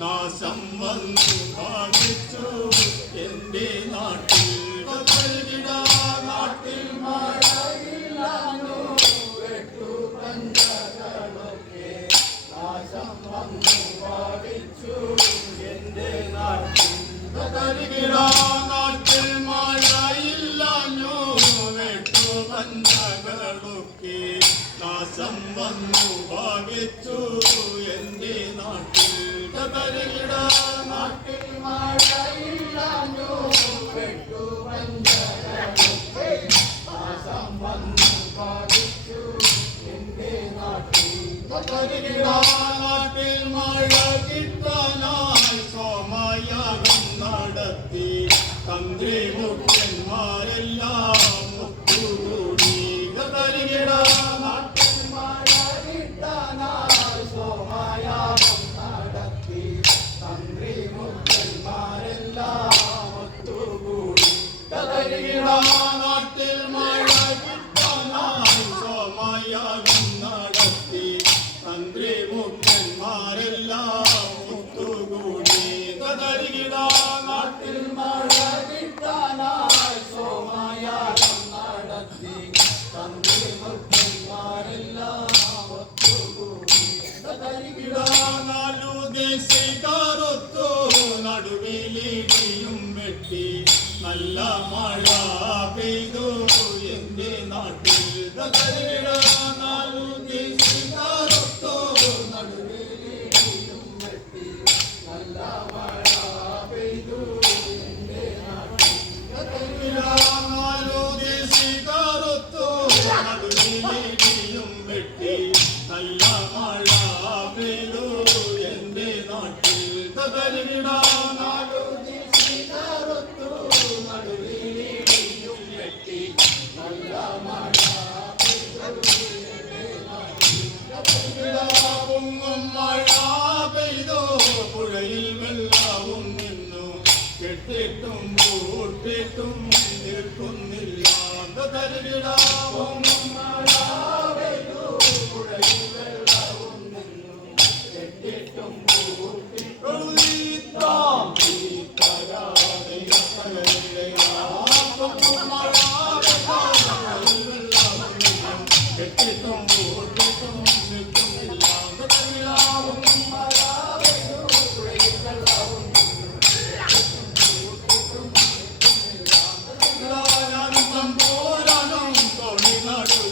നാശം വന്നു ഭാവിച്ചു എൻ്റെ നാട്ടിൽ നാട്ടിൽ മഴയില്ലാഞ്ഞു വെട്ടു പഞ്ചകളൊക്കെ നാശം വന്നു ഭാവിച്ചു എൻ്റെ നാട്ടിൽ നാട്ടിൽ മഴയില്ലാഞ്ഞു വെട്ടു പഞ്ചകളൊക്കെ നാശം വന്നു ഭാവിച്ചു എൻ്റെ നാട്ടിൽ നാട്ടിൽ മഴയില്ലാഞ്ഞു വെട്ടു പഞ്ചകളൊക്കെ നാശം വന്നു ഭാവിച്ചു എൻ്റെ നാട്ടിൽ നാട്ടിൽ മഴ കിട്ടാനായി സോമയാഗം നടത്തി തന്ത്രി മുഖ്യന്മാരെല്ലാം ഒത്തുകൂടി നാട്ടിൽ മഴ കിട്ടാനായി സോമയാഗം നടത്തി തന്ത്രി മുഖ്യന്മാരെല്ലാം ഒത്തുകൂടി നാട്ടിൽ മഴ കിട്ടാനായി സോമയാഗം നടത്തി തന്ത്രി മുഖ്യന്മാരെല്ലാം ഒത്തുകൂടി നാട്ടിൽ മഴ കിട്ടാനായി സോമയാഗം നടത്തി തന്ത്രി മുഖ്യന്മാരെല്ലാം ഒത്തുകൂടി നാലു ദേശക്കാരൊത്തു നടുവിലിടിയും വെട്ടി നല്ല മഴ പെയ്തു എൻ്റെ നാട്ടിൽ നാലു ദേശക്കാരൊത്തു നടുവിലിടിയും വെട്ടി നല്ല മഴ പെയ്തു എൻ്റെ നാട്ടിൽ നാലു ദേശക്കാരൊത്തു നടുവിലിടിയും വെട്ടി നല്ല മഴ പെയ്തു എൻ്റെ നാട്ടിൽ നാലു ദേശക്കാരൊത്തു നടുവിലിടിയും വെട്ടി നല്ല മഴ പൊങ്ങും മഴ പെയ്തു പുഴയിൽ വെള്ളവും നിന്നു കെട്ടിട്ടും പൂട്ടിട്ടും നിൽക്കുന്നില്ല പൊങ്ങും മഴ പെയ്തു പുഴയിൽ വെള്ളവും നിന്നു കെട്ടിട്ടും പൂട്ടിട്ടും കെട്ടിട്ടും പൂട്ടിട്ടും നിൽക്കുന്നില്ല പോരാനും തോണി നടു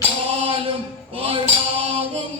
പാലും പഴവും